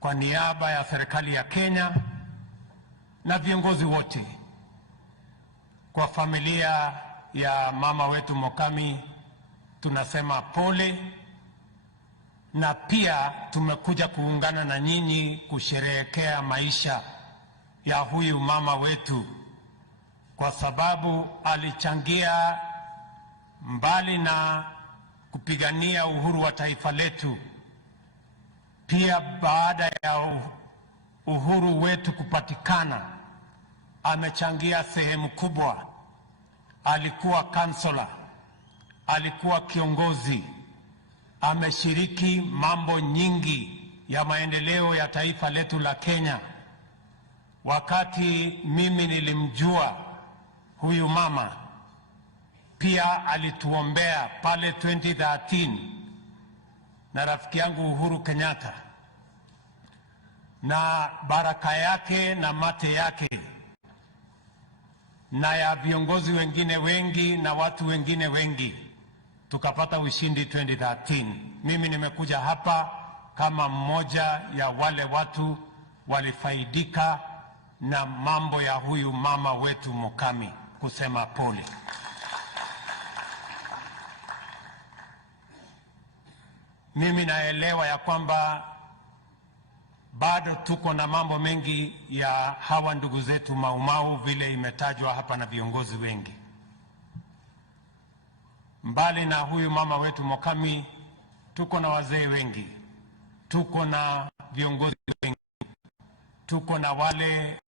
Kwa niaba ya serikali ya Kenya na viongozi wote, kwa familia ya mama wetu Mukami tunasema pole, na pia tumekuja kuungana na nyinyi kusherehekea maisha ya huyu mama wetu, kwa sababu alichangia mbali na kupigania uhuru wa taifa letu, pia baada ya uhuru wetu kupatikana amechangia sehemu kubwa. Alikuwa kansela, alikuwa kiongozi, ameshiriki mambo nyingi ya maendeleo ya taifa letu la Kenya. Wakati mimi nilimjua huyu mama, pia alituombea pale 2013 na rafiki yangu Uhuru Kenyatta, na baraka yake na mate yake na ya viongozi wengine wengi na watu wengine wengi tukapata ushindi 2013. Mimi nimekuja hapa kama mmoja ya wale watu walifaidika na mambo ya huyu mama wetu Mukami, kusema pole. Mimi naelewa ya kwamba bado tuko na mambo mengi ya hawa ndugu zetu Mau Mau, vile imetajwa hapa na viongozi wengi. Mbali na huyu mama wetu Mukami, tuko na wazee wengi, tuko na viongozi wengi, tuko na wale